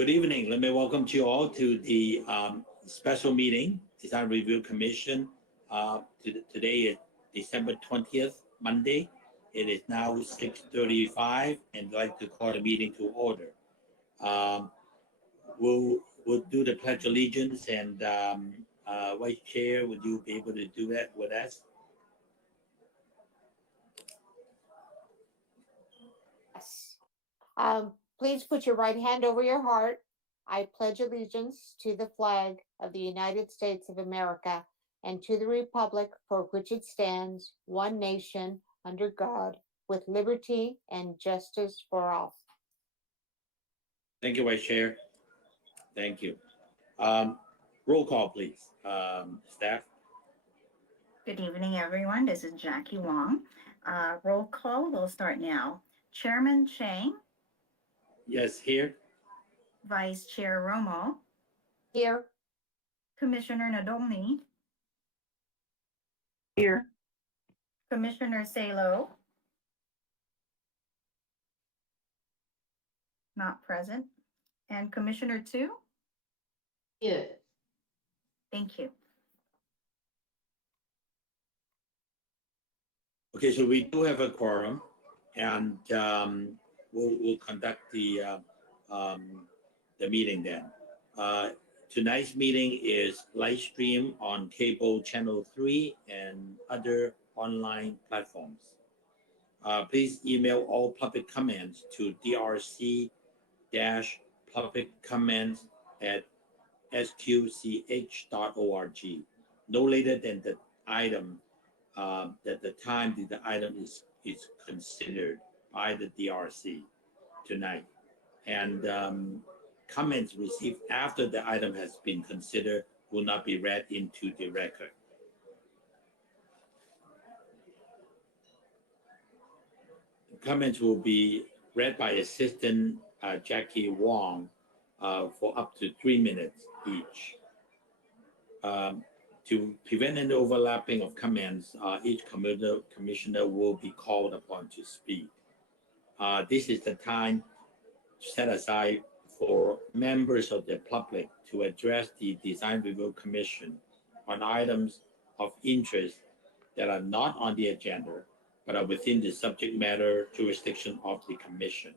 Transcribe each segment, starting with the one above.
Good evening. Let me welcome you all to the special meeting, Design Review Commission. Today is December 20th, Monday. It is now 6:35, and I'd like to call the meeting to order. We'll do the Pledge of Allegiance, and Vice Chair, would you be able to do that with us? Yes. Please put your right hand over your heart. I pledge allegiance to the flag of the United States of America and to the republic for which it stands, one nation, under God, with liberty and justice for all. Thank you, Vice Chair. Thank you. Roll call, please. Staff. Good evening, everyone. This is Jackie Wong. Roll call will start now. Chairman Chang. Yes, here. Vice Chair Romo. Here. Commissioner Nadomi. Here. Commissioner Salo. Not present. And Commissioner Tu. Here. Thank you. Okay, so we do have a quorum, and we'll conduct the meeting then. Tonight's meeting is live stream on cable channel 3 and other online platforms. Please email all public comments to drc-public-comments@sqch.org no later than the item that the time that the item is considered by the DRC tonight. And comments received after the item has been considered will not be read into the record. The comments will be read by Assistant Jackie Wong for up to 3 minutes each. To prevent an overlapping of comments, each commissioner will be called upon to speak. This is the time set aside for members of the public to address the Design Review Commission on items of interest that are not on the agenda, but are within the subject matter jurisdiction of the Commission.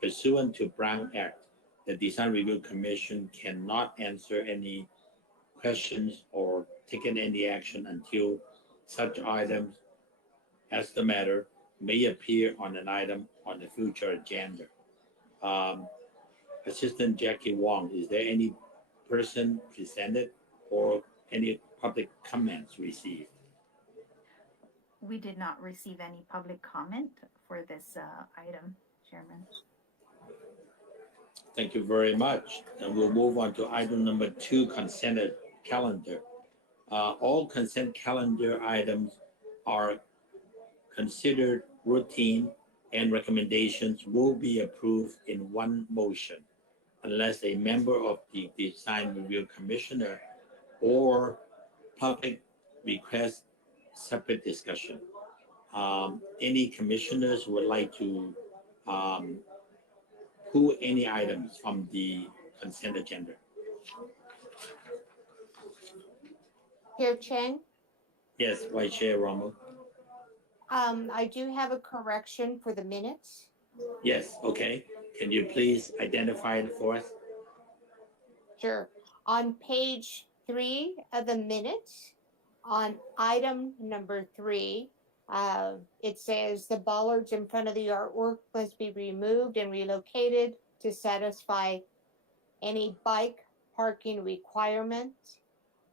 Pursuant to Brown Act, the Design Review Commission cannot answer any questions or taken any action until such items as the matter may appear on an item on the future agenda. Assistant Jackie Wong, is there any person presented or any public comments received? We did not receive any public comment for this item, Chairman. Thank you very much. And we'll move on to item number 2, consent calendar. All consent calendar items are considered routine, and recommendations will be approved in one motion unless a member of the Design Review Commissioner or public requests separate discussion. Any commissioners would like to pull any items from the consent agenda? Chair Chang. Yes, Vice Chair Romo. I do have a correction for the minutes. Yes, okay. Can you please identify it for us? Sure. On page 3 of the minutes, on item number 3, it says the bollards in front of the artwork must be removed and relocated to satisfy any bike parking requirements.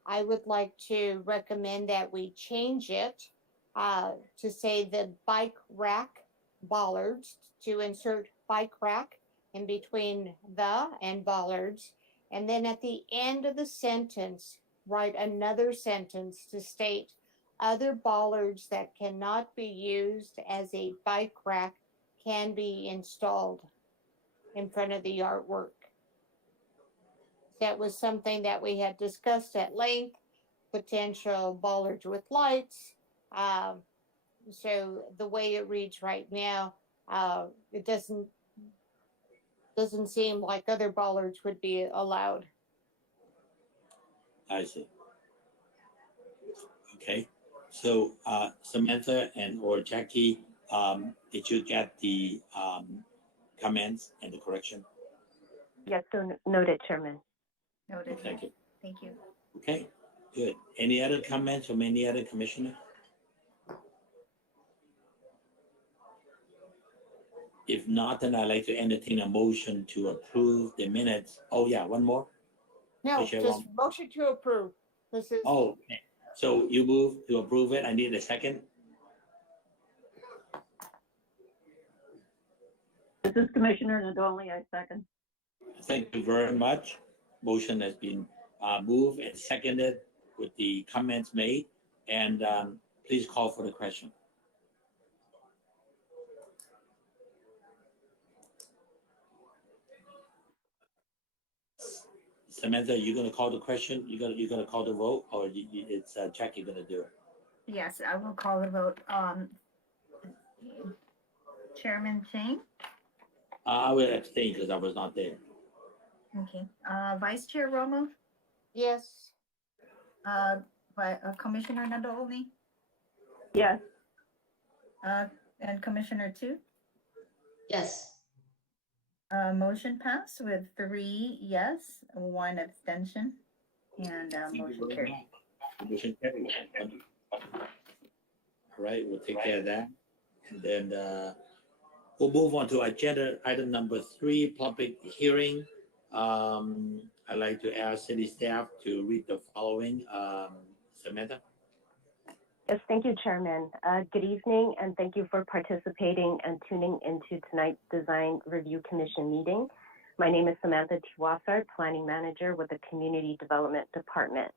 I would like to recommend that we change it to say the bike rack bollards, to insert bike rack in between the and bollards, and then at the end of the sentence write another sentence to state other bollards that cannot be used as a bike rack can be installed in front of the artwork. That was something that we had discussed at length, potential bollards with lights. So the way it reads right now, it doesn't doesn't seem like other bollards would be allowed. I see. Okay, so Samantha and or Jackie, did you get the comments and the correction? Yes, so noted, Chairman. Noted. Thank you. Thank you. Okay, good. Any other comments from any other commissioner? If not, then I'd like to entertain a motion to approve the minutes. Oh yeah, one more. No, Chair just Wong. motion to approve. This is, Oh, okay. So you move to approve it. I need a second. This is Commissioner Nadoli, I second. Thank you very much. Motion has been moved and seconded with the comments made. And please call for the question. Samantha, you're gonna call the question? You're gonna call the vote, or it's Jackie gonna do it? Yes, I will call the vote. Chairman Chang? I will abstain because I was not there. Okay. Vice Chair Romo? yes, Commissioner Nadoli? Yes. And Commissioner Tu? Yes. Motion passed with 3 yes, 1 abstention, and motion carried. Motion carried. All right, we'll take care of that. And then we'll move on to agenda item number 3, public hearing. I'd like to ask city staff to read the following. Samantha? Yes, thank you, Chairman. Good evening, and thank you for participating and tuning into tonight's Design Review Commission meeting. My name is Samantha Tiwasar, Planning Manager with the Community Development Department.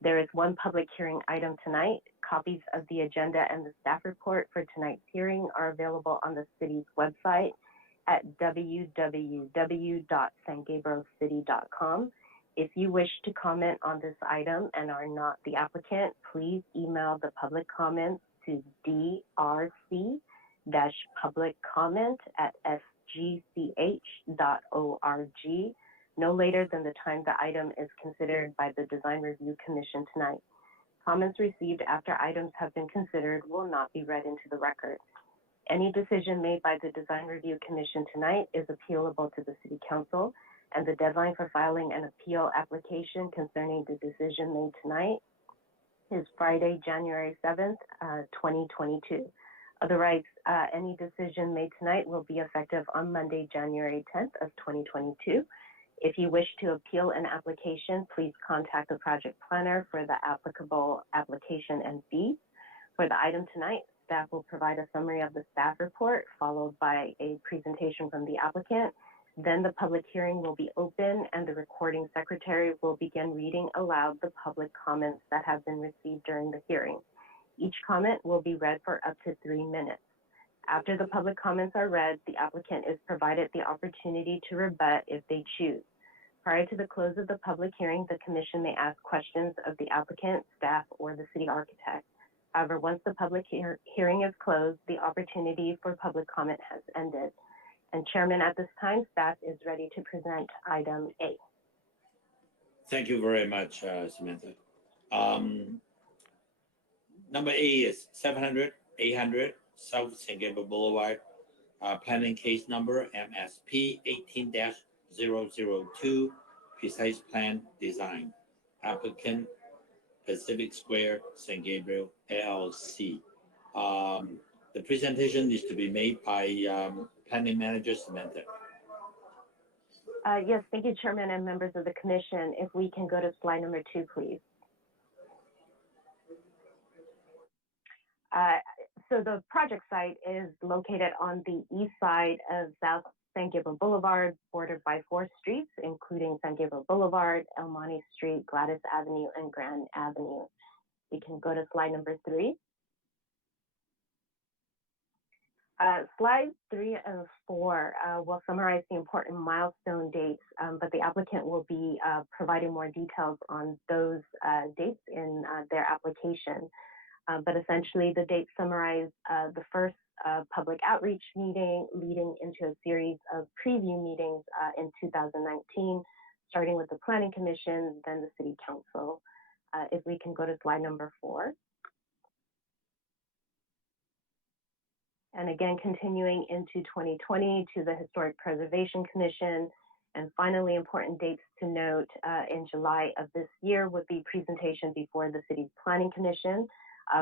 There is one public hearing item tonight. Copies of the agenda and the staff report for tonight's hearing are available on the city's website at www.sangabrielcity.com. If you wish to comment on this item and are not the applicant, please email the public comments to drc-publiccomment@sgch.org no later than the time the item is considered by the Design Review Commission tonight. Comments received after items have been considered will not be read into the record. Any decision made by the Design Review Commission tonight is appealable to the City Council, and the deadline for filing an appeal application concerning the decision made tonight is Friday, January 7th, 2022. Otherwise, any decision made tonight will be effective on Monday, January 10th of 2022. If you wish to appeal an application, please contact the project planner for the applicable application and fees. For the item tonight, staff will provide a summary of the staff report, followed by a presentation from the applicant. Then the public hearing will be open and the recording secretary will begin reading aloud the public comments that have been received during the hearing. Each comment will be read for up to 3 minutes. After the public comments are read, the applicant is provided the opportunity to rebut if they choose. Prior to the close of the public hearing, the commission may ask questions of the applicant, staff, or the city architect. However, once the public hearing is closed, the opportunity for public comment has ended. And Chairman, at this time, staff is ready to present item A. Thank you very much, Samantha. Number A is 700-800 South San Gabriel Boulevard, planning case number MSP 18-002, precise plan design. Applicant Pacific Square San Gabriel LLC. The presentation is to be made by Planning Manager Samantha. Yes, thank you, Chairman and members of the commission. If we can go to slide number 2, please. So the project site is located on the east side of South San Gabriel Boulevard, bordered by 4 streets, including San Gabriel Boulevard, El Monte Street, Gladys Avenue, and Grand Avenue. We can go to slide number 3. Slides 3 and 4 will summarize the important milestone dates, but the applicant will be providing more details on those dates in their application. But essentially, the dates summarize the first a public outreach meeting leading into a series of preview meetings in 2019, starting with the Planning Commission, then the City Council. If we can go to slide number 4. And again, continuing into 2020 to the Historic Preservation Commission. And finally, important dates to note in July of this year would be presentation before the City's Planning Commission,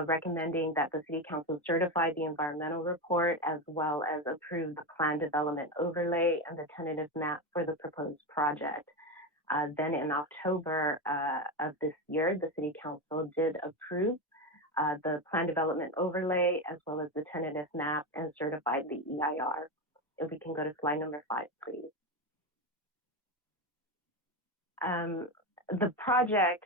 recommending that the City Council certify the environmental report as well as approve the plan development overlay and the tentative map for the proposed project. Then in October of this year, the City Council did approve the plan development overlay as well as the tentative map and certified the EIR. If we can go to slide number 5, please. The project,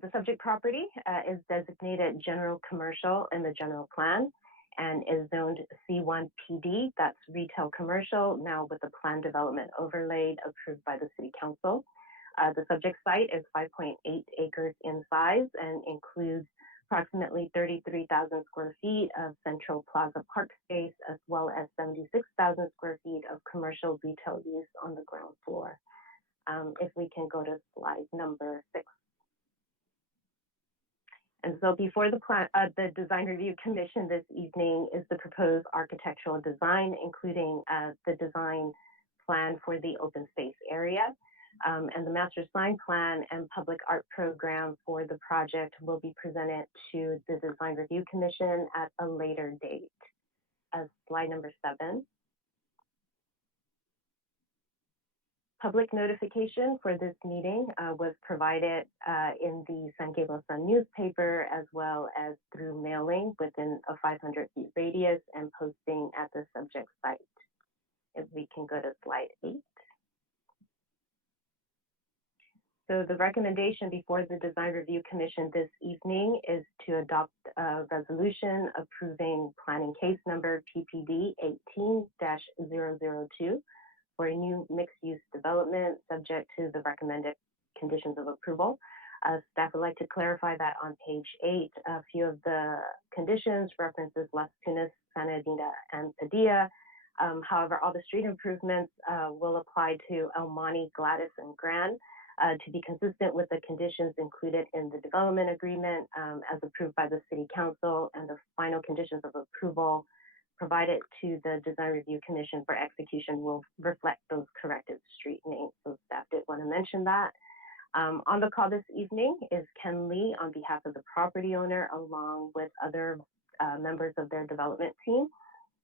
the subject property is designated general commercial in the general plan and is zoned C1 PD, that's retail commercial, now with the plan development overlaid approved by the City Council. The subject site is 5.8 acres in size and includes approximately 33,000 square feet of central plaza park space, as well as 76,000 square feet of commercial retail use on the ground floor. If we can go to slide number 6. And so before the Design Review Commission this evening is the proposed architectural design, including the design plan for the open space area. And the master sign plan and public art program for the project will be presented to the Design Review Commission at a later date. Slide number 7. Public notification for this meeting was provided in the San Gabriel Sun newspaper, as well as through mailing within a 500 feet radius and posting at the subject site. If we can go to slide 8. So the recommendation before the Design Review Commission this evening is to adopt a resolution approving planning case number PPD 18-002 for a new mixed-use development subject to the recommended conditions of approval. Staff would like to clarify that on page 8, a few of the conditions references Las Tunas, Santa Anita, and Padilla. However, all the street improvements will apply to El Monte, Gladys, and Grand. To be consistent with the conditions included in the development agreement as approved by the City Council, and the final conditions of approval provided to the Design Review Commission for execution will reflect those corrected street names. So staff did want to mention that. On the call this evening is Ken Lee on behalf of the property owner, along with other members of their development team.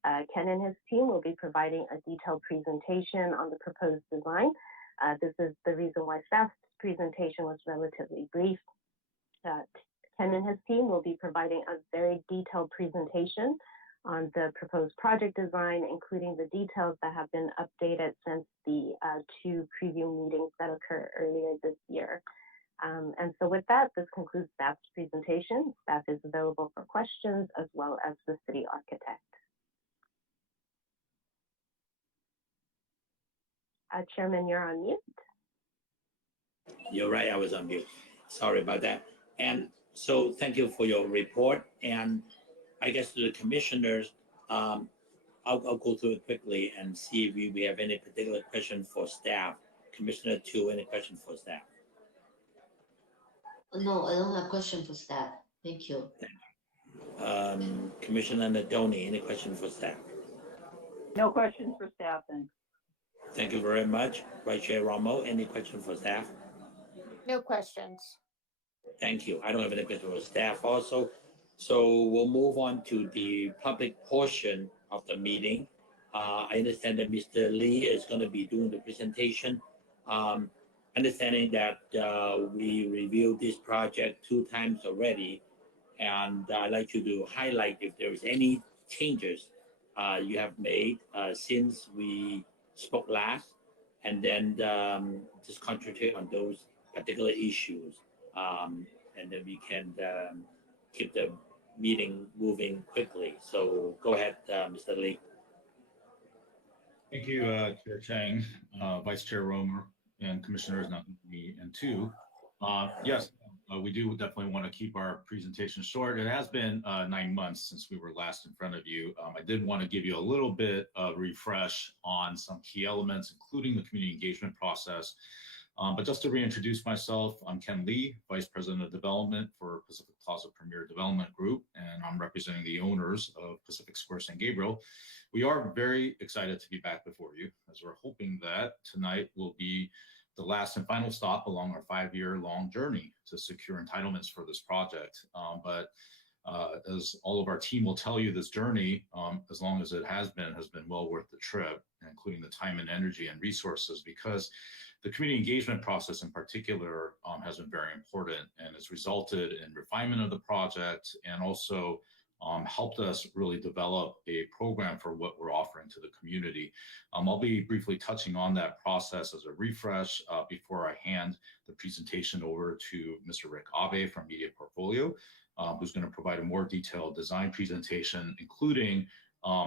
Ken and his team will be providing a detailed presentation on the proposed design. This is the reason why staff's presentation was relatively brief. Ken and his team will be providing a very detailed presentation on the proposed project design, including the details that have been updated since the 2 preview meetings that occurred earlier this year. And so with that, this concludes staff's presentation. Staff is available for questions as well as the city architect. Chairman, you're on mute. You're right, I was on mute. Sorry about that. And so thank you for your report. And I guess to the commissioners, I'll go through it quickly and see if we have any particular question for staff. Commissioner Tu, any question for staff? No, I don't have question for staff. Thank you. Commissioner Nadoni, any question for staff? No questions for staff, thanks. Thank you very much. Vice Chair Romo, any question for staff? No questions. Thank you. I don't have any question for staff also. So we'll move on to the public portion of the meeting. I understand that Mr. Lee is going to be doing the presentation. Understanding that we reviewed this project 2 times already, and I'd like you to highlight if there is any changes you have made since we spoke last, and then just concentrate on those particular issues, and then we can keep the meeting moving quickly. So go ahead, Mr. Lee. Thank you, Chair Chang, Vice Chair Romer, and Commissioners Nathan and Tu. Yes, We do definitely want to keep our presentation short. It has been 9 months since we were last in front of you. I did want to give you a little bit of refresh on some key elements, including the community engagement process. But just to reintroduce myself, I'm Ken Lee, Vice President of Development for Pacific Plaza Premier Development Group, and I'm representing the owners of Pacific Square San Gabriel. We are very excited to be back before you, as we're hoping that tonight will be the last and final stop along our 5-year-long journey to secure entitlements for this project. But as all of our team will tell you, this journey, as long as it has been well worth the trip, including the time and energy and resources, because the community engagement process in particular has been very important, and it's resulted in refinement of the project and also helped us really develop a program for what we're offering to the community. I'll be briefly touching on that process as a refresh before I hand the presentation over to Mr. Rick Abe from Media Portfolio, who's going to provide a more detailed design presentation, including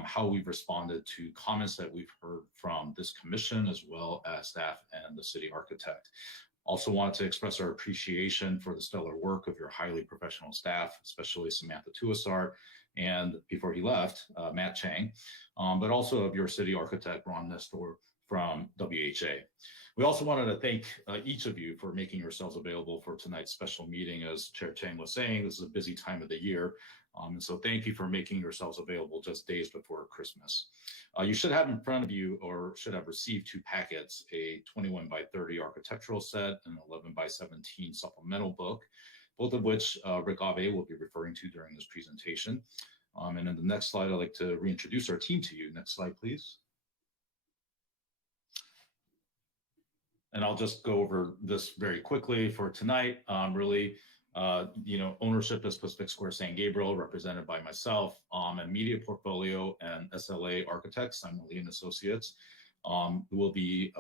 how we've responded to comments that we've heard from this commission, as well as staff and the city architect. Also wanted to express our appreciation for the stellar work of your highly professional staff, especially Samantha Tuasart, and before he left, Matt Chang, but also of your city architect, Ron Nestor from WHA. We also wanted to thank each of you for making yourselves available for tonight's special meeting. As Chair Chang was saying, this is a busy time of the year. And so thank you for making yourselves available just days before Christmas. You should have in front of you, or should have received, 2 packets, a 21 by 30 architectural set and 11 by 17 supplemental book, both of which Rick Abe will be referring to during this presentation. And in the next slide, I'd like to reintroduce our team to you. Next slide, please. And I'll just go over this very quickly for tonight. Ownership is Pacific Square San Gabriel, represented by myself, and Media Portfolio and SLA Architects, Simon Lee and Associates, who will be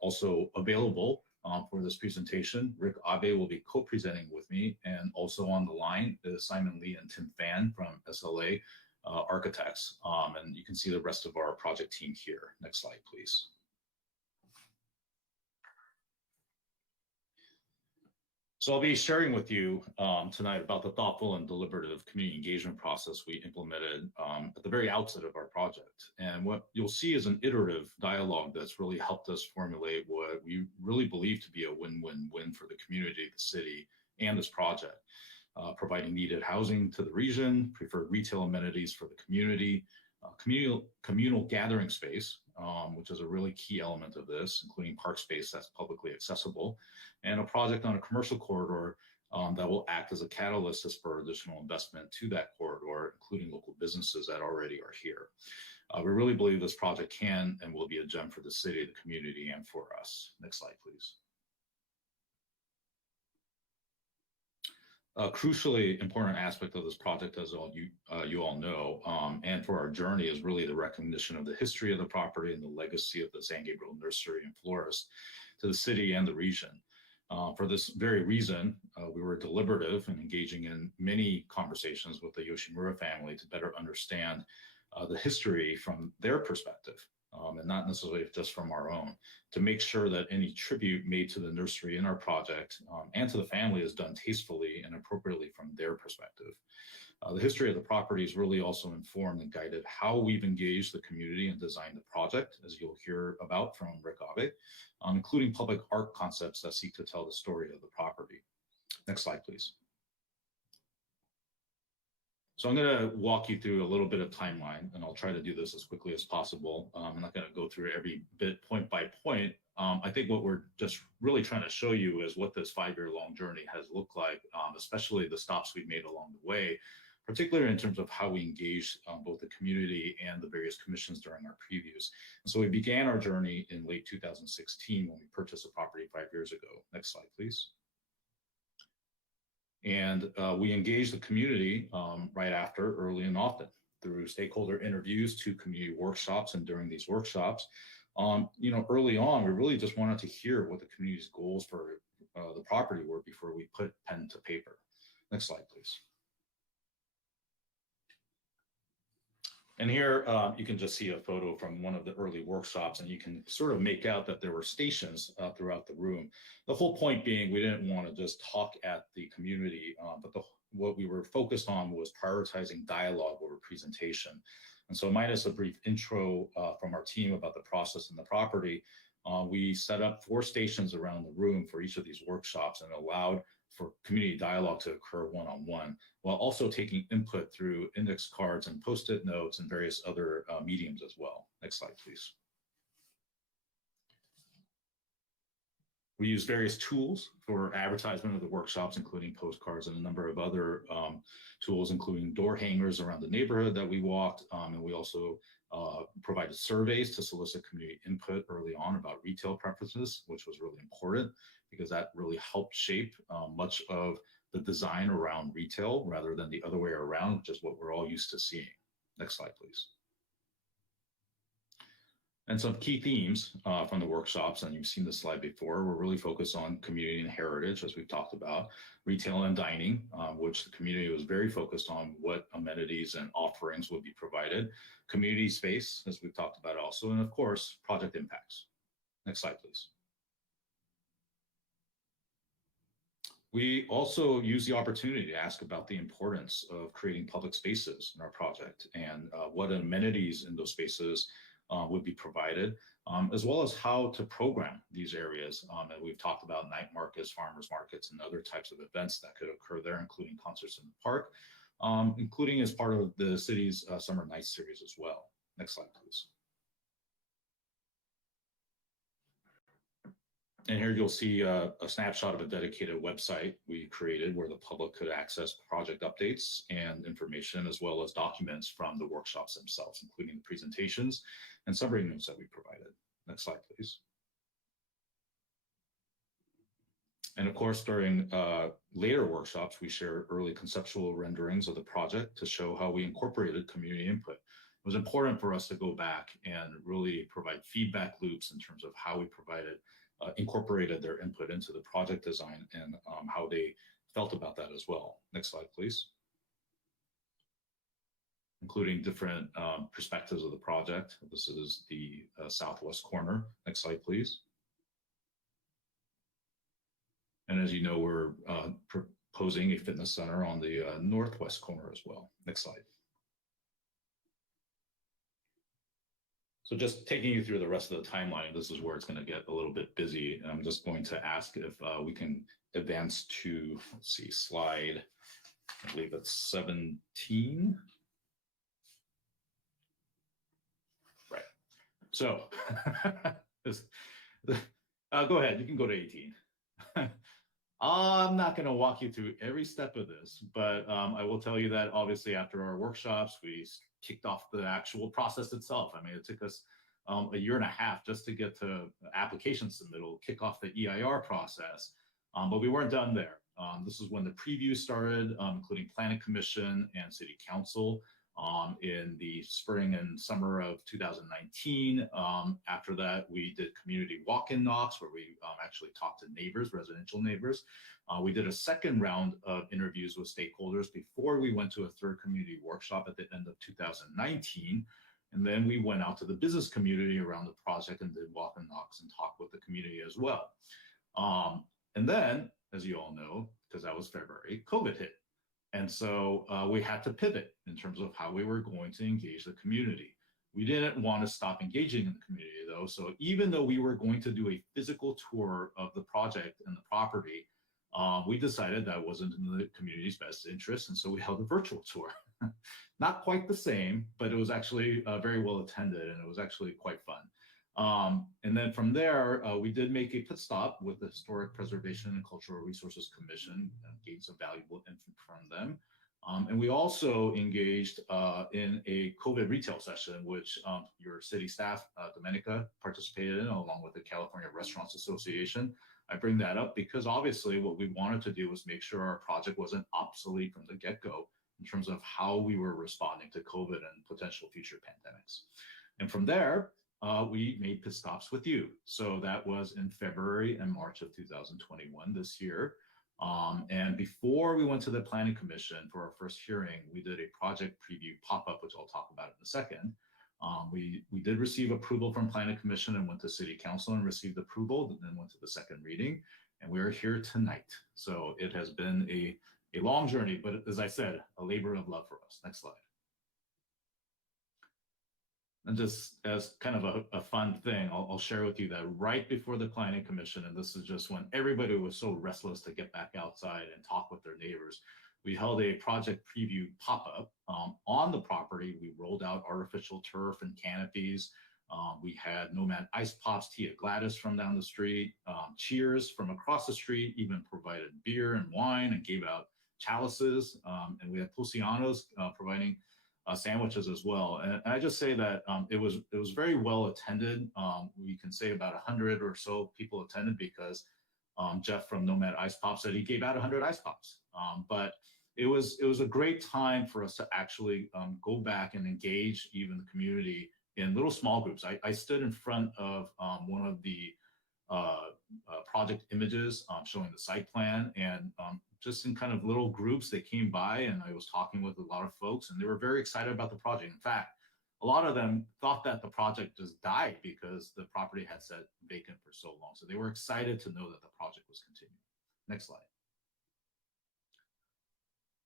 also available for this presentation. Rick Abe will be co-presenting with me, and also on the line is Simon Lee and Tim Fan from SLA Architects. And you can see the rest of our project team here. Next slide, please. So I'll be sharing with you tonight about the thoughtful and deliberative community engagement process we implemented at the very outset of our project. And what you'll see is an iterative dialogue that's really helped us formulate what we really believe to be a win-win-win for the community, the city, and this project, providing needed housing to the region, preferred retail amenities for the community, communal gathering space, which is a really key element of this, including park space that's publicly accessible, and a project on a commercial corridor that will act as a catalyst to spur additional investment to that corridor, including local businesses that already are here. We really believe this project can and will be a gem for the city, the community, and for us. Next slide, please. A crucially important aspect of this project, as you all know, and for our journey, is really the recognition of the history of the property and the legacy of the San Gabriel Nursery and Florist to the city and the region. For this very reason, we were deliberative and engaging in many conversations with the Yoshimura family to better understand the history from their perspective, and not necessarily just from our own, to make sure that any tribute made to the nursery in our project and to the family is done tastefully and appropriately from their perspective. The history of the property is really also informed and guided how we've engaged the community and designed the project, as you'll hear about from Rick Abe, including public art concepts that seek to tell the story of the property. Next slide, please. So I'm going to walk you through a little bit of timeline, and I'll try to do this as quickly as possible. I'm not going to go through every bit point by point. I think what we're just really trying to show you is what this 5-year-long journey has looked like, especially the stops we've made along the way, particularly in terms of how we engaged both the community and the various commissions during our previews. And so we began our journey in late 2016 when we purchased the property 5 years ago. Next slide, please. And we engaged the community right after, early and often, through stakeholder interviews to community workshops. And during these workshops, early on, we really just wanted to hear what the community's goals for the property were before we put pen to paper. Next slide, please. And here you can just see a photo from one of the early workshops, and you can sort of make out that there were stations throughout the room. The whole point being we didn't want to just talk at the community, but what we were focused on was prioritizing dialogue over presentation. And so minus a brief intro from our team about the process and the property, we set up 4 stations around the room for each of these workshops and allowed for community dialogue to occur one-on-one, while also taking input through index cards and post-it notes and various other mediums as well. Next slide, please. We use various tools for advertisement of the workshops, including postcards and a number of other tools, including door hangers around the neighborhood that we walked. And we also provided surveys to solicit community input early on about retail preferences, which was really important because that really helped shape much of the design around retail rather than the other way around, which is what we're all used to seeing. Next slide, please. And some key themes from the workshops, and you've seen this slide before, we're really focused on community and heritage, as we've talked about, retail and dining, which the community was very focused on what amenities and offerings would be provided, community space, as we've talked about also, and of course, project impacts. Next slide, please. We also use the opportunity to ask about the importance of creating public spaces in our project and what amenities in those spaces would be provided, as well as how to program these areas. And we've talked about night markets, farmers markets, and other types of events that could occur there, including concerts in the park, including as part of the city's Summer Nights series as well. Next slide, please. And here you'll see a snapshot of a dedicated website we created where the public could access project updates and information, as well as documents from the workshops themselves, including the presentations and summary notes that we provided. Next slide, please. And of course, during later workshops, we shared early conceptual renderings of the project to show how we incorporated community input. It was important for us to go back and really provide feedback loops in terms of how we incorporated their input into the project design and how they felt about that as well. Next slide, please. Including different perspectives of the project. This is the southwest corner. Next slide, please. And as you know, we're proposing a fitness center on the northwest corner as well. Next slide. So just taking you through the rest of the timeline, this is where it's going to get a little bit busy. And I'm just going to ask if we can advance to, let's see, slide, I believe it's 17. Right. So go ahead, you can go to 18. I'm not going to walk you through every step of this, but I will tell you that obviously after our workshops, we kicked off the actual process itself. I mean, it took us a year and a half just to get to application submittal, kick off the EIR process, but we weren't done there. This is when the preview started, including Planning Commission and City Council in the spring and summer of 2019. After that, we did community walk-in knocks where we actually talked to neighbors, residential neighbors. We did a second round of interviews with stakeholders before we went to a third community workshop at the end of 2019. And then we went out to the business community around the project and did walk-in knocks and talked with the community as well. And then, as you all know, because that was February, COVID hit. And so we had to pivot in terms of how we were going to engage the community. We didn't want to stop engaging in the community though. So even though we were going to do a physical tour of the project and the property, we decided that wasn't in the community's best interest. And so we held a virtual tour. Not quite the same, but it was actually very well attended and it was actually quite fun. And then from there, we did make a pit stop with the Historic Preservation and Cultural Resources Commission and gained some valuable input from them. And we also engaged in a COVID retail session, which your city staff, Domenica, participated in, along with the California Restaurants Association. I bring that up because obviously what we wanted to do was make sure our project wasn't obsolete from the get-go in terms of how we were responding to COVID and potential future pandemics. And from there, we made pit stops with you. So that was in February and March of 2021 this year. And before we went to the Planning Commission for our first hearing, we did a project preview pop-up, which I'll talk about in a second. We did receive approval from Planning Commission and went to City Council and received approval, and then went to the second reading. And we're here tonight. So it has been a long journey, but as I said, a labor of love for us. Next slide. And just as kind of a fun thing, I'll share with you that right before the Planning Commission, and this is just when everybody was so restless to get back outside and talk with their neighbors, we held a project preview pop-up on the property. We rolled out artificial turf and canopies. We had Nomad Ice Pops tea at Gladys from down the street. Cheers from across the street even provided beer and wine and gave out chalices. And we had Pusianos providing sandwiches as well. And I just say that it was very well attended. We can say about 100 or so people attended because Jeff from Nomad Ice Pop said he gave out 100 ice pops. But it was a great time for us to actually go back and engage even the community in little small groups. I stood in front of one of the project images showing the site plan, and just in kind of little groups that came by, and I was talking with a lot of folks, and they were very excited about the project. In fact, a lot of them thought that the project just died because the property had sat vacant for so long. So they were excited to know that the project was continuing. Next slide.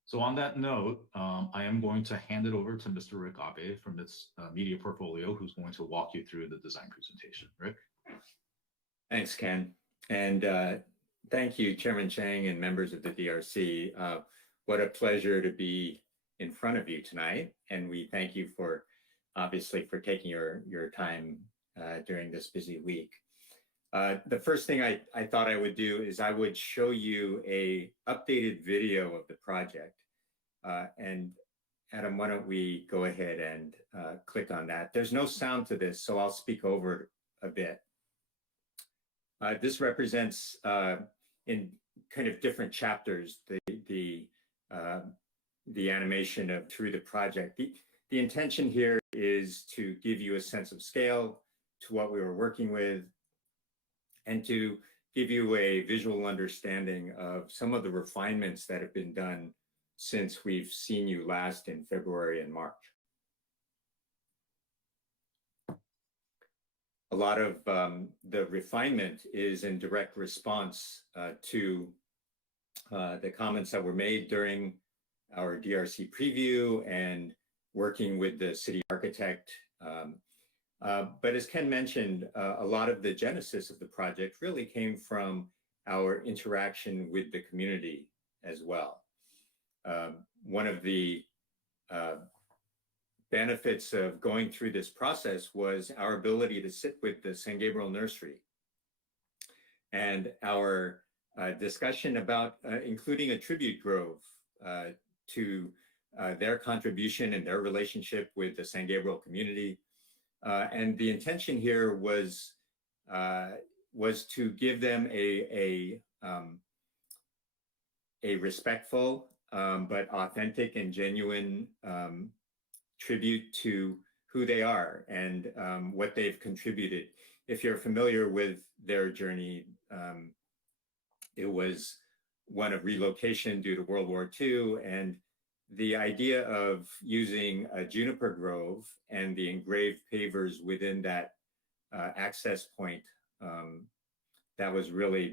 So on that note, I am going to hand it over to Mr. Rick Abe from its media portfolio, who's going to walk you through the design presentation. Rick? Thanks, Ken. And thank you, Chairman Chang and members of the DRC. What a pleasure to be in front of you tonight. And we thank you for, obviously, for taking your time during this busy week. The first thing I thought I would do is I would show you a updated video of the project. And Adam, why don't we go ahead and click on that? There's no sound to this, so I'll speak over a bit. This represents in kind of different chapters the animation of through the project. The intention here is to give you a sense of scale to what we were working with, and to give you a visual understanding of some of the refinements that have been done since we've seen you last in February and March. A lot of the refinement is in direct response to the comments that were made during our DRC preview and working with the city architect. But as Ken mentioned, a lot of the genesis of the project really came from our interaction with the community as well. One of the benefits of going through this process was our ability to sit with the San Gabriel Nursery and our discussion about including a tribute grove to their contribution and their relationship with the San Gabriel community. And the intention here was to give them a respectful but authentic and genuine tribute to who they are and what they've contributed. If you're familiar with their journey, it was one of relocation due to World War II, and the idea of using a juniper grove and the engraved pavers within that access point, that was really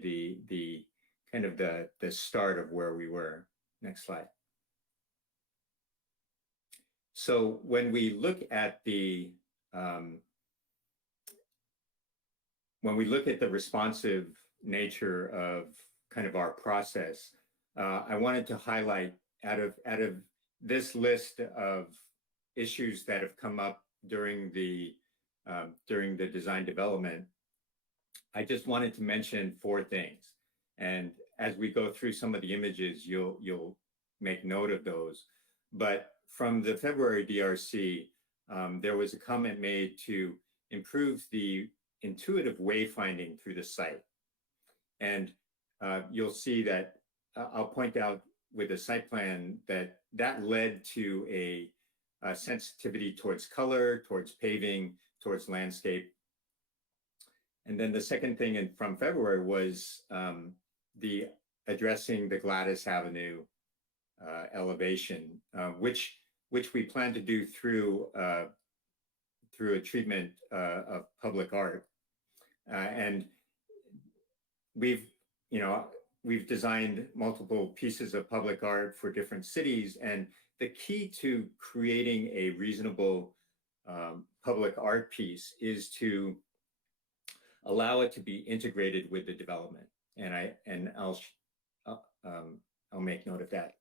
the kind of the start of where we were. Next slide. So when we look at the responsive nature of kind of our process, I wanted to highlight out of this list of issues that have come up during the design development, I just wanted to mention 4 things. And as we go through some of the images, you'll make note of those. But from the February DRC, there was a comment made to improve the intuitive wayfinding through the site. And you'll see that I'll point out with the site plan that led to a sensitivity towards color, towards paving, towards landscape. And then the second thing from February was the addressing the Gladys Avenue elevation, which we plan to do through a treatment of public art. And we've designed multiple pieces of public art for different cities, and the key to creating a reasonable public art piece is to allow it to be integrated with the development. And I'll make note of that.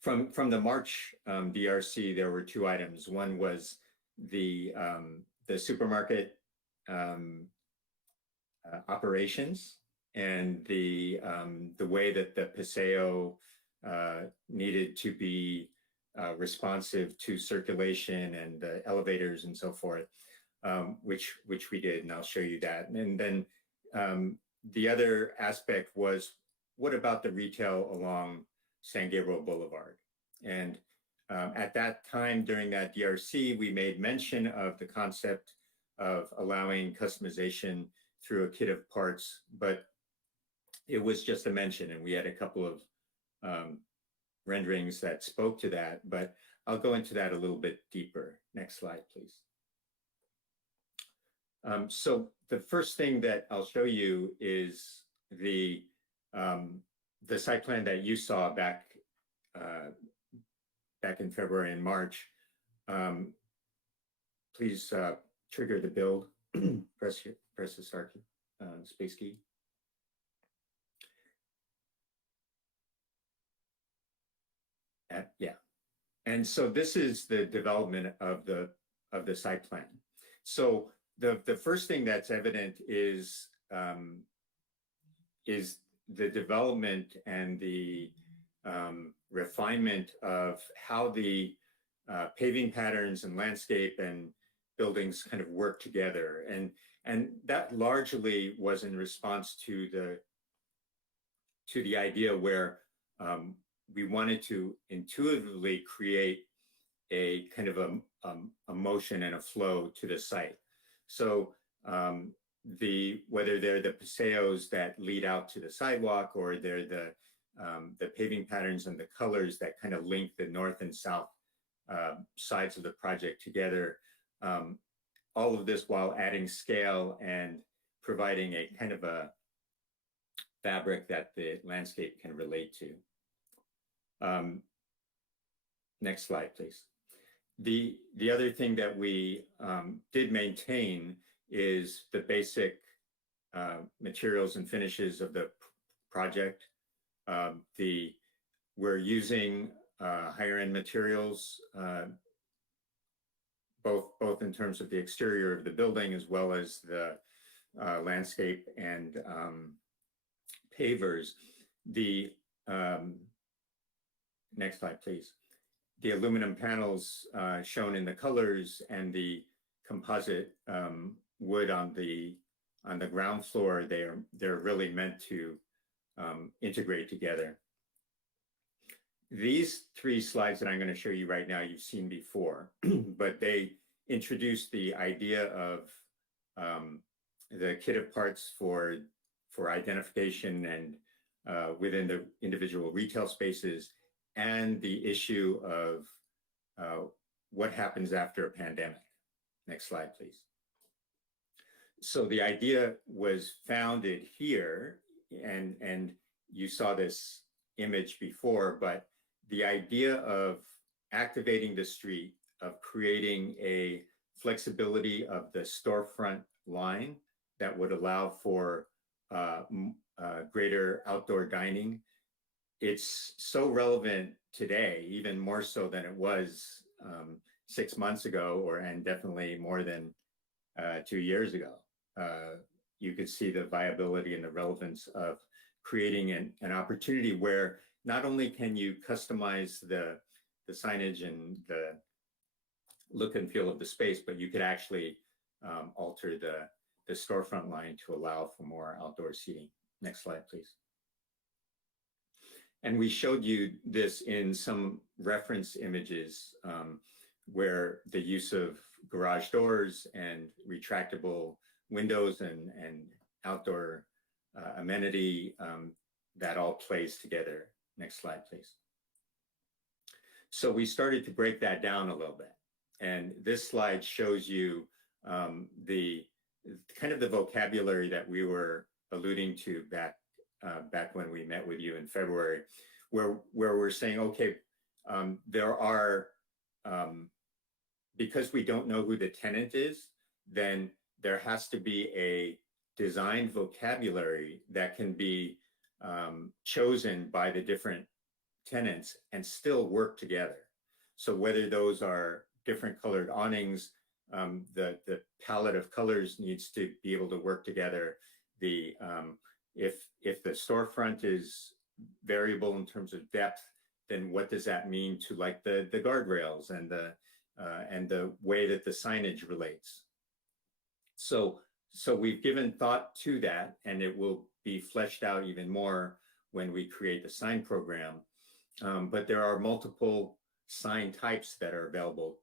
From the March DRC, there were two items. One was the supermarket operations and the way that the Paseo needed to be responsive to circulation and the elevators and so forth, which we did, and I'll show you that. And then the other aspect was, what about the retail along San Gabriel Boulevard? And at that time, during that DRC, we made mention of the concept of allowing customization through a kit of parts, but it was just a mention, and we had a couple of renderings that spoke to that, but I'll go into that a little bit deeper. Next slide, please. So the first thing that I'll show you is the site plan that you saw back in February and March. Please trigger the build. press the start space key. Yeah, and so this is the development of the site plan. So the first thing that's evident is the development and the refinement of how the paving patterns and landscape and buildings kind of work together, and that largely was in response to the idea where we wanted to intuitively create a kind of a motion and a flow to the site. So whether they're the paseos that lead out to the sidewalk, or they're the paving patterns and the colors that kind of link the north and south sides of the project together, all of this while adding scale and providing a kind of a fabric that the landscape can relate to. Next slide, please. The other thing that we did maintain is the basic materials and finishes of the project. We're using higher end materials, both in terms of the exterior of the building as well as the landscape and pavers. Next slide, please. The aluminum panels shown in the colors and the composite wood on the ground floor, they're really meant to integrate together. These three slides that I'm going to show you right now, you've seen before, but they introduce the idea of the kit of parts for identification and within the individual retail spaces, and the issue of what happens after a pandemic. Next slide, please. So the idea was founded here, and you saw this image before, but the idea of activating the street, of creating a flexibility of the storefront line that would allow for greater outdoor dining. It's so relevant today, even more so than it was 6 months ago, and definitely more than 2 years ago. You could see the viability and the relevance of creating an opportunity where not only can you customize the signage and the look and feel of the space, but you could actually alter the storefront line to allow for more outdoor seating. Next slide, please. And we showed you this in some reference images where the use of garage doors and retractable windows and outdoor amenity that all plays together. Next slide, please. So we started to break that down a little bit. And this slide shows you the kind of the vocabulary that we were alluding to back when we met with you in February, where we're saying, okay, there are, because we don't know who the tenant is, then there has to be a design vocabulary that can be chosen by the different tenants and still work together. So whether those are different colored awnings, the palette of colors needs to be able to work together. If the storefront is variable in terms of depth, then what does that mean to like the guardrails and the way that the signage relates? So we've given thought to that, and it will be fleshed out even more when we create the sign program. But there are multiple sign types that are available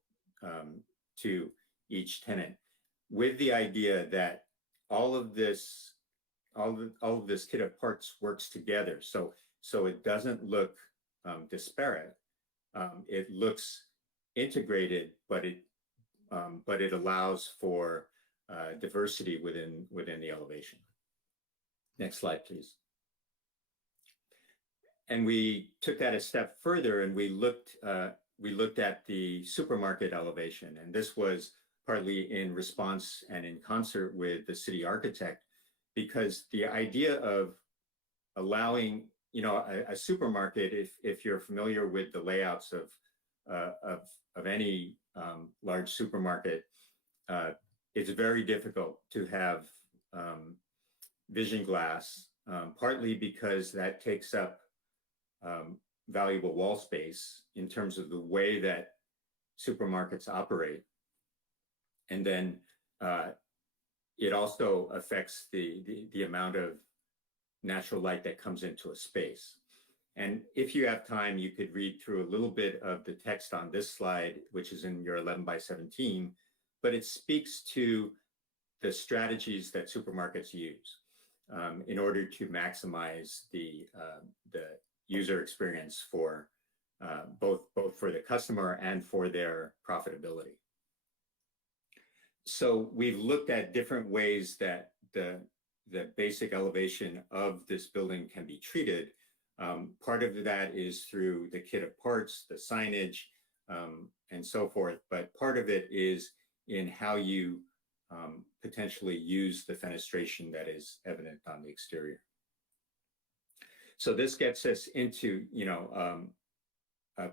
to each tenant, with the idea that all of this kit of parts works together. So it doesn't look disparate. It looks integrated, but it allows for diversity within the elevation. Next slide, please. And we took that a step further, and we looked at the supermarket elevation, and this was partly in response and in concert with the city architect, because the idea of allowing, a supermarket, if you're familiar with the layouts of any large supermarket, it's very difficult to have vision glass, partly because that takes up valuable wall space in terms of the way that supermarkets operate. And then it also affects the amount of natural light that comes into a space. And if you have time, you could read through a little bit of the text on this slide, which is in your 11 by 17, but it speaks to the strategies that supermarkets use in order to maximize the user experience for both for the customer and for their profitability. So we've looked at different ways that the basic elevation of this building can be treated. Part of that is through the kit of parts, the signage, and so forth. But part of it is in how you potentially use the fenestration that is evident on the exterior. So this gets us into, a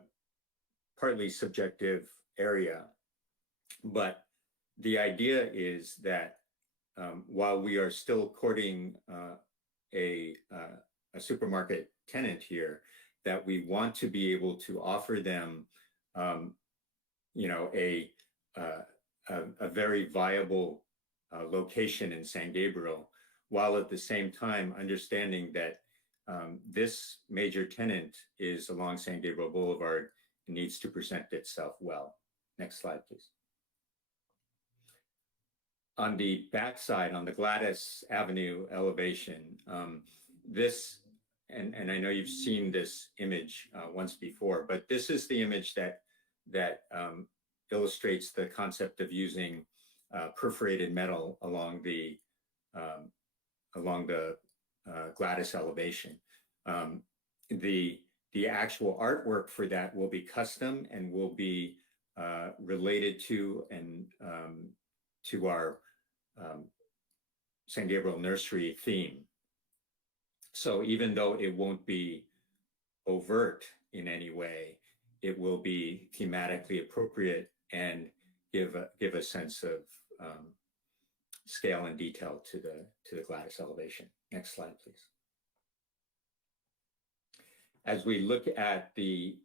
partly subjective area, but the idea is that while we are still courting a supermarket tenant here, that we want to be able to offer them, a very viable location in San Gabriel, while at the same time understanding that this major tenant is along San Gabriel Boulevard and needs to present itself well. Next slide, please. On the backside, on the Gladys Avenue elevation, this, and I know you've seen this image once before, but this is the image that illustrates the concept of using perforated metal along the Gladys elevation. The actual artwork for that will be custom and will be related to and to our San Gabriel Nursery theme. So even though it won't be overt in any way, it will be thematically appropriate and give a sense of scale and detail to the Gladys elevation. Next slide, please. As we look at the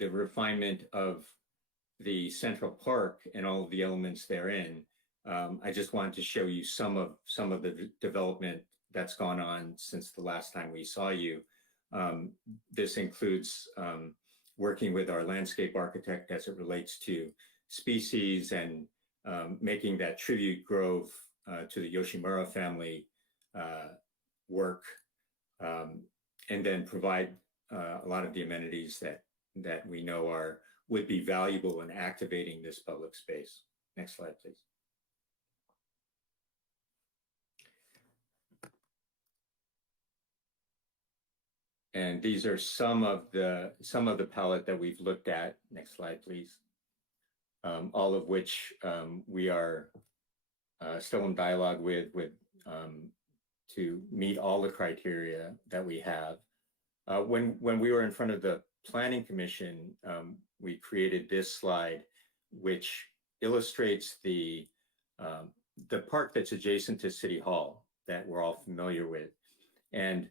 refinement of the Central Park and all of the elements therein, I just wanted to show you some of the development that's gone on since the last time we saw you. This includes working with our landscape architect as it relates to species and making that tribute grove to the Yoshimura family work, and then provide a lot of the amenities that we know would be valuable in activating this public space. Next slide, please. And these are some of the palette that we've looked at. Next slide, please. All of which we are still in dialogue with to meet all the criteria that we have. When we were in front of the Planning Commission, we created this slide, which illustrates the park that's adjacent to City Hall that we're all familiar with. And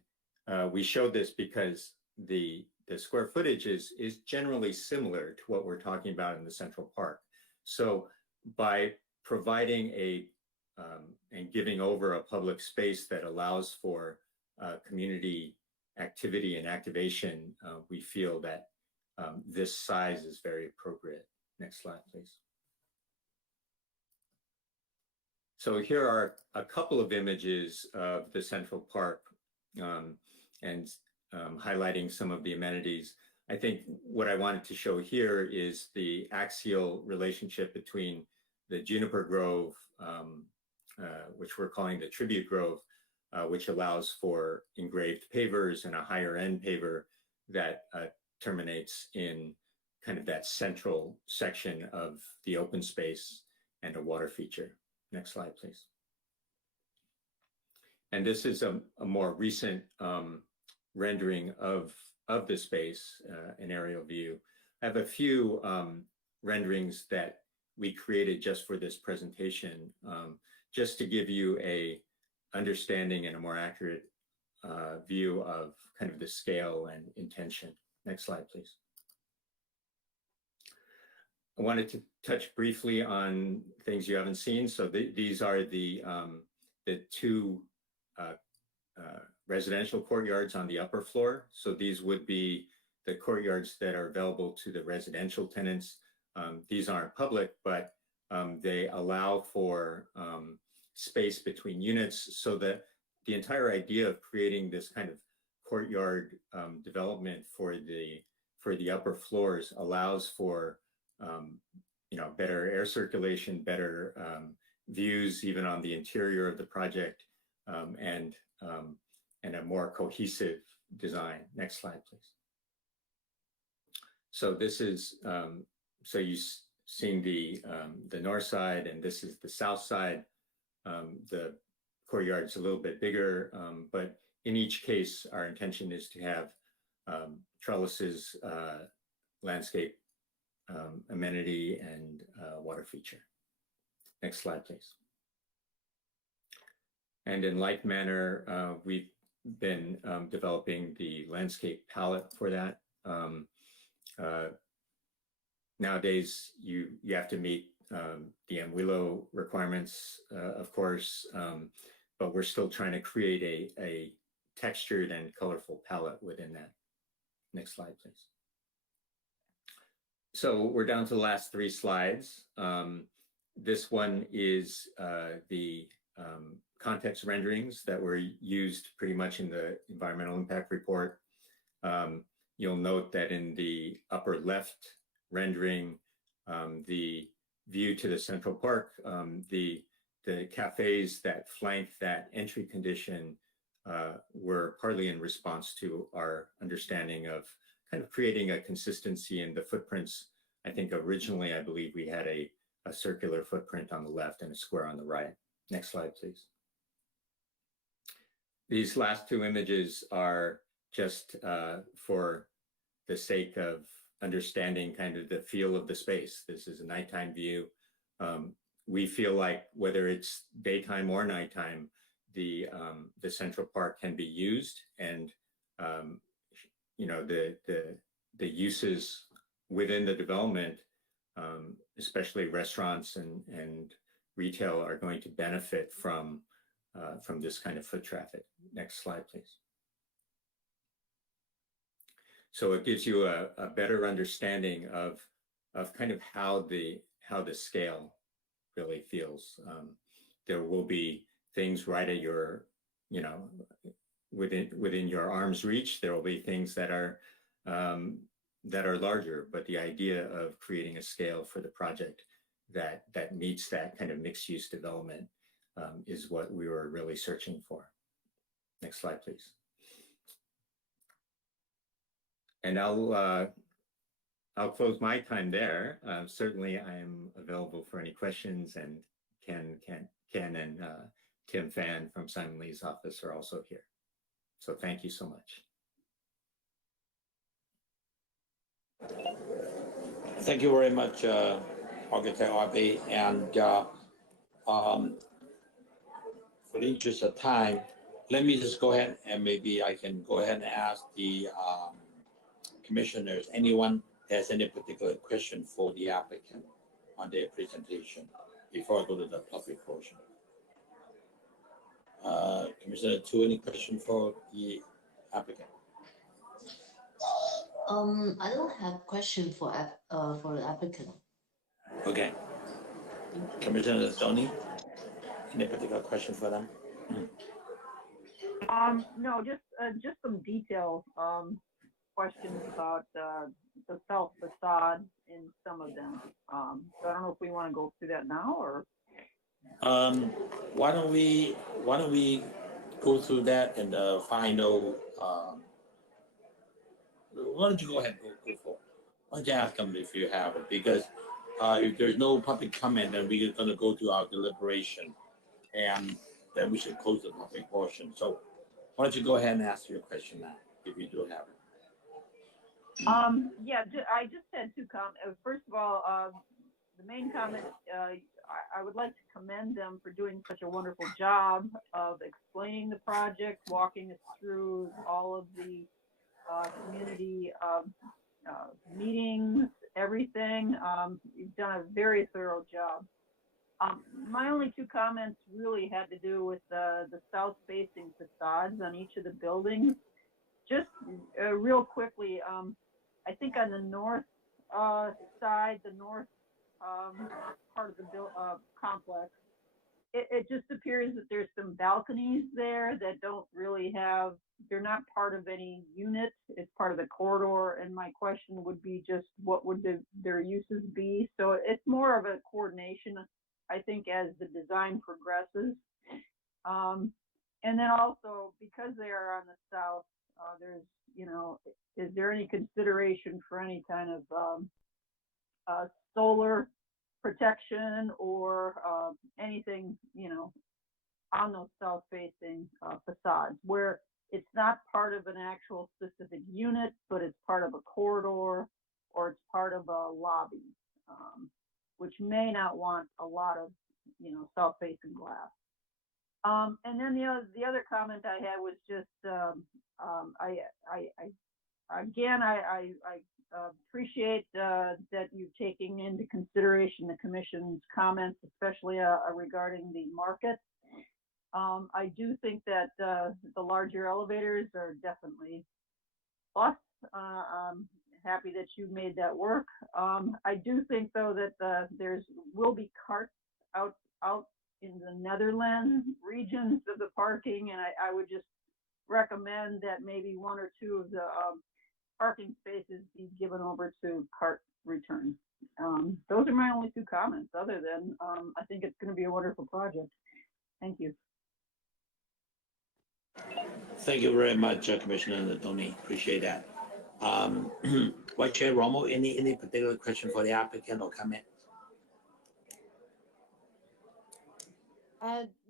we showed this because the square footage is generally similar to what we're talking about in the Central Park. So by providing and giving over a public space that allows for community activity and activation, we feel that this size is very appropriate. Next slide, please. So here are a couple of images of the Central Park and highlighting some of the amenities. I think what I wanted to show here is the axial relationship between the Juniper Grove, which we're calling the Tribute Grove, which allows for engraved pavers and a higher end paver that terminates in kind of that central section of the open space and a water feature. Next slide, please. And this is a more recent rendering of the space, an aerial view. I have a few renderings that we created just for this presentation, just to give you a understanding and a more accurate view of kind of the scale and intention. Next slide, please. I wanted to touch briefly on things you haven't seen. So these are the two residential courtyards on the upper floor. So these would be the courtyards that are available to the residential tenants. These aren't public, but they allow for space between units, so that the entire idea of creating this kind of courtyard development for the upper floors allows for better air circulation, better views even on the interior of the project, and a more cohesive design. Next slide, please. So this is so you've seen the north side, and this is the south side. The courtyard's a little bit bigger, but in each case, our intention is to have trellises, landscape amenity, and water feature. Next slide, please. And in like manner, we've been developing the landscape palette for that. Nowadays, you have to meet the MWILO requirements, of course, but we're still trying to create a textured and colorful palette within that. Next slide, please. So we're down to the last three slides. This one is the context renderings that were used pretty much in the environmental impact report. You'll note that in the upper left rendering, the view to the Central Park, the cafes that flank that entry condition were partly in response to our understanding of kind of creating a consistency in the footprints. I think originally, I believe we had a circular footprint on the left and a square on the right. Next slide, please. These last two images are just for the sake of understanding kind of the feel of the space. This is a nighttime view. We feel like whether it's daytime or nighttime, the Central Park can be used, and the uses within the development, especially restaurants and retail, are going to benefit from this kind of foot traffic. Next slide, please. So it gives you a better understanding of kind of how the scale really feels. There will be things right at your, within your arm's reach. There will be things that are larger, but the idea of creating a scale for the project that meets that kind of mixed use development is what we were really searching for. Next slide, please. And I'll close my time there. Certainly, I am available for any questions, and Ken and Tim Fan from Simon Lee's office are also here. So thank you so much. Thank you very much, Architect Abe. And for the interest of time, let me just go ahead and maybe I can go ahead and ask the commissioners, anyone has any particular question for the applicant on their presentation before I go to the public portion. Commissioner Tu, any question for the applicant? I don't have question for the applicant. Okay. Commissioner Tony, any particular question for them? No, just some detailed questions about the south facade in some of them. So I don't know if we want to go through that now or. Why don't we go through that in the final? Why don't you go ahead and go for it? Why don't you ask them if you have it? Because if there's no public comment, then we're going to go to our deliberation, and then we should close the public portion. So why don't you go ahead and ask your question now, if you do have it? Yeah, I just had two comments. First of all, the main comment, I would like to commend them for doing such a wonderful job of explaining the project, walking us through all of the community meetings, everything. You've done a very thorough job. My only two comments really had to do with the south-facing facades on each of the buildings. Just real quickly, I think on the north side, the north part of the complex, it just appears that there's some balconies there that don't really have, they're not part of any unit. It's part of the corridor. And my question would be just what would their uses be? So it's more of a coordination, I think, as the design progresses. And then also, because they are on the south, there's, is there any consideration for any kind of solar protection or anything, on those south-facing facades where it's not part of an actual specific unit, but it's part of a corridor or it's part of a lobby, which may not want a lot of, south-facing glass. And then the other comment I had was just, I appreciate that you're taking into consideration the commission's comments, especially regarding the market. I do think that the larger elevators are definitely plus. I'm happy that you made that work. I do think, though, that will be carts out in the Netherlands regions of the parking, and I would just recommend that maybe one or two of the parking spaces be given over to cart return. Those are my only two comments. Other than I think it's going to be a wonderful project. Thank you. Thank you very much, Commissioner Tony. Appreciate that. Vice Chair Romo, any particular question for the applicant or comment?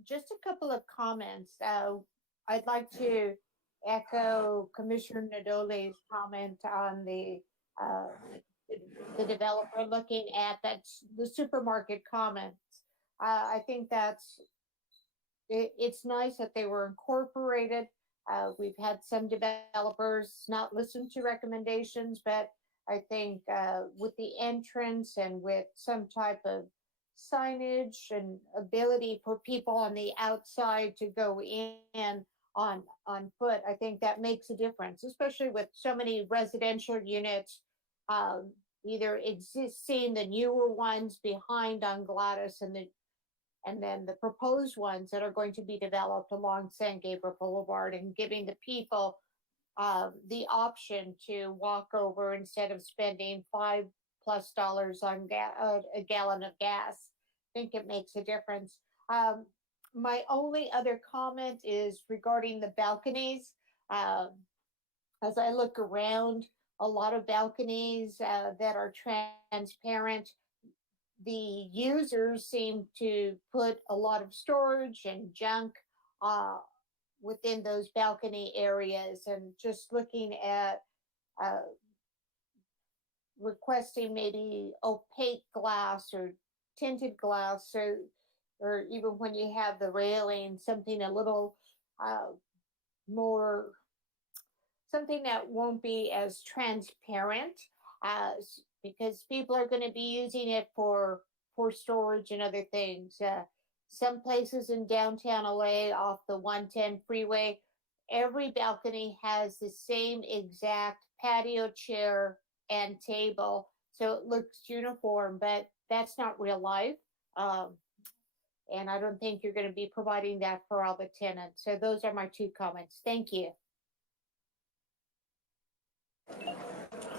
Just a couple of comments. I'd like to echo Commissioner Nadole's comment on the developer looking at the supermarket comments. I think it's nice that they were incorporated. We've had some developers not listen to recommendations, but I think with the entrance and with some type of signage and ability for people on the outside to go in on foot, I think that makes a difference, especially with so many residential units either existing, the newer ones behind on Gladys, and then the proposed ones that are going to be developed along San Gabriel Boulevard, and giving the people the option to walk over instead of spending $5+ on a gallon of gas. I think it makes a difference. My only other comment is regarding the balconies. As I look around, a lot of balconies that are transparent, the users seem to put a lot of storage and junk within those balcony areas, and just looking at requesting maybe opaque glass or tinted glass, or even when you have the railing, something a little more, something that won't be as transparent, because people are going to be using it for storage and other things. Some places in downtown LA off the 110 freeway, every balcony has the same exact patio chair and table, so it looks uniform, but that's not real life. And I don't think you're going to be providing that for all the tenants. So those are my two comments. Thank you.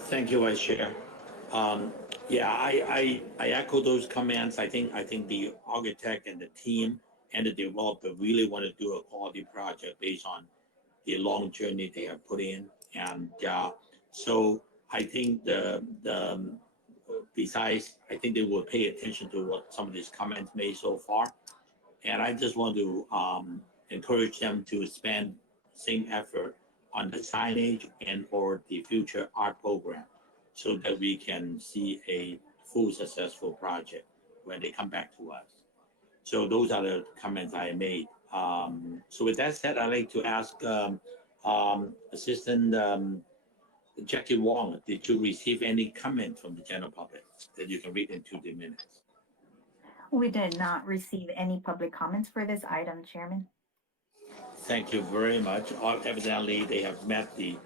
Thank you, Vice Chair. Yeah, I echo those comments. I think the architect and the team and the developer really want to do a quality project based on the long journey they have put in. And so I think besides, I think they will pay attention to what some of these comments made so far. And I just want to encourage them to spend same effort on the signage and or the future art program, so that we can see a full successful project when they come back to us. So those are the comments I made. So with that said, I'd like to ask Assistant Jackie Wong, did you receive any comment from the general public that you can read into the minutes? We did not receive any public comments for this item, Chairman. Thank you very much. Evidently, they have met the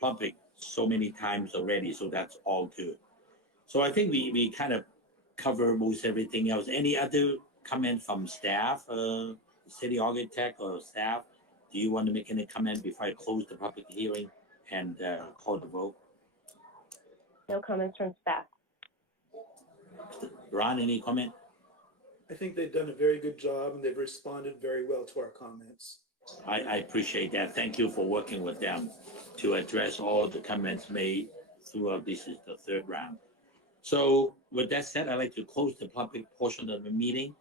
public so many times already, so that's all good. So I think we kind of cover most everything else. Any other comment from staff, city architect or staff? Do you want to make any comment before I close the public hearing and call the vote? No comments from staff. Ron, any comment? I think they've done a very good job and they've responded very well to our comments. I appreciate that. Thank you for working with them to address all the comments made throughout. This is the third round. So with that said, I'd like to close the public portion of the meeting,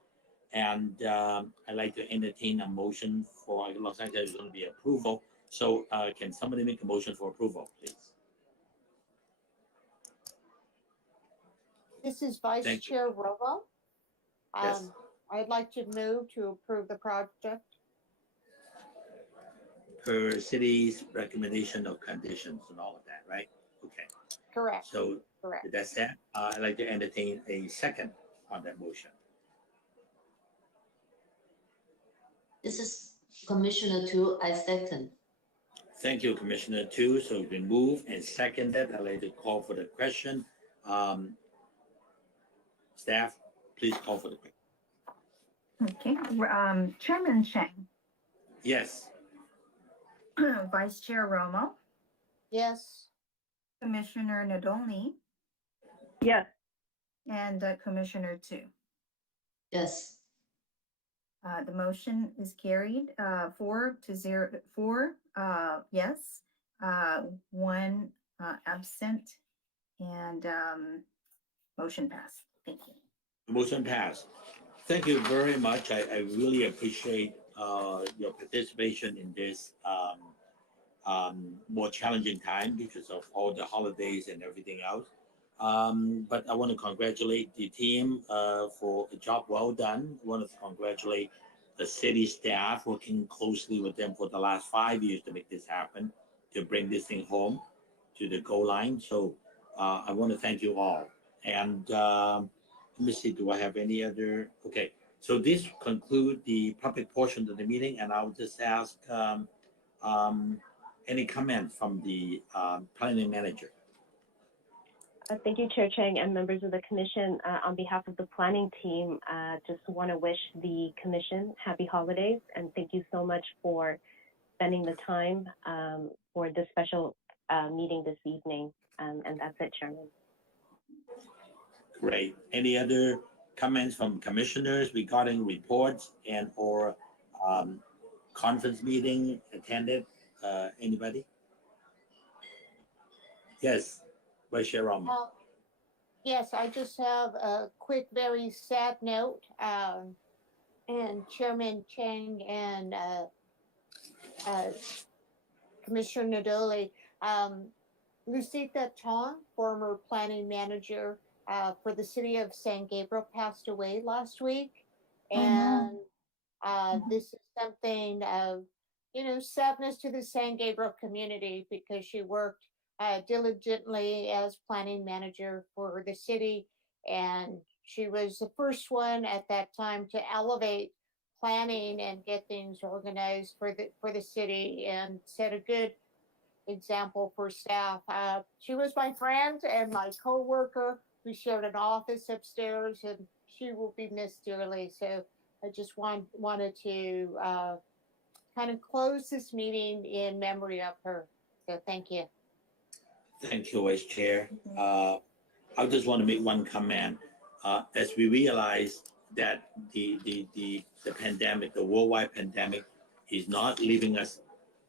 and I'd like to entertain a motion for, it looks like there's going to be approval. So can somebody make a motion for approval, please? This is Vice Thank Chair Romo. Yes. I'd like to move to approve the project. Per city's recommendation of conditions and all of that, right? Okay. Correct. So Correct. with that said, I'd like to entertain a second on that motion. This is Commissioner Tu. I second. Thank you, Commissioner Tu. So it's been moved and seconded. I'd like to call for the question. Staff, please call for the question. Okay, Chairman Chang, Yes. Vice Chair Romo, Yes. Commissioner Nadolny, Yes. and Commissioner Tu. Yes. The motion is carried 4-0, 4 yes, 1 absent, and motion passed. Thank you. Motion passed. Thank you very much. I really appreciate your participation in this more challenging time because of all the holidays and everything else. But I want to congratulate the team for a job well done. I want to congratulate the city staff working closely with them for the last 5 years to make this happen, to bring this thing home to the goal line. So I want to thank you all. And let me see, do I have any other? Okay, so this concludes the public portion of the meeting, and I'll just ask any comment from the planning manager. Thank you, Chair Chang and members of the Commission. On behalf of the planning team, just want to wish the Commission happy holidays and thank you so much for spending the time for this special meeting this evening. And that's it, Chairman. Great. Any other comments from commissioners regarding reports and or conference meeting attended? Anybody? Yes, Vice Chair Rama. Yes, I just have a quick, very sad note. And Chairman Chang and Commissioner Nadoli, Lucita Chong, former planning manager for the city of San Gabriel, passed away last week. And this is something of, sadness to the San Gabriel community because she worked diligently as planning manager for the city. And she was the first one at that time to elevate planning and get things organized for the city and set a good example for staff. She was my friend and my co-worker. We shared an office upstairs and she will be missed dearly. So I just wanted to kind of close this meeting in memory of her. So thank you. Thank you, Vice Chair. I just want to make one comment. As we realize that the pandemic, the worldwide pandemic, is not leaving us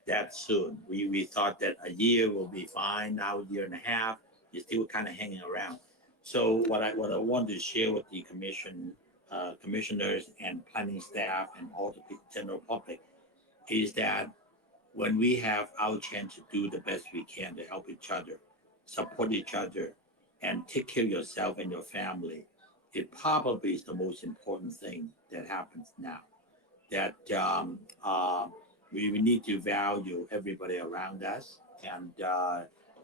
that soon. We thought that a year will be fine. Now a year and a half, is still kind of hanging around. So what I want to share with the commissioners and planning staff and all the general public is that when we have our chance to do the best we can to help each other, support each other, and take care of yourself and your family, it probably is the most important thing that happens now. That we need to value everybody around us and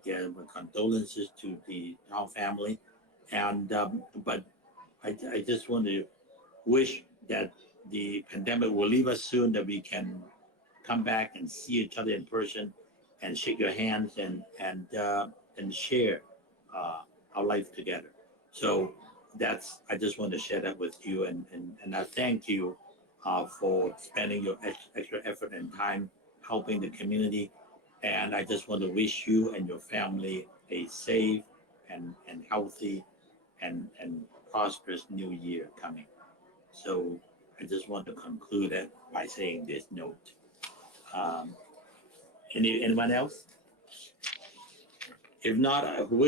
give condolences to our family. And but I just want to wish that the pandemic will leave us soon, that we can come back and see each other in person and shake your hands and share our life together. So I just want to share that with you, and I thank you for spending your extra effort and time helping the community. And I just want to wish you and your family a safe and healthy and prosperous new year coming. So I just want to conclude it by saying this note. Anyone else? If not,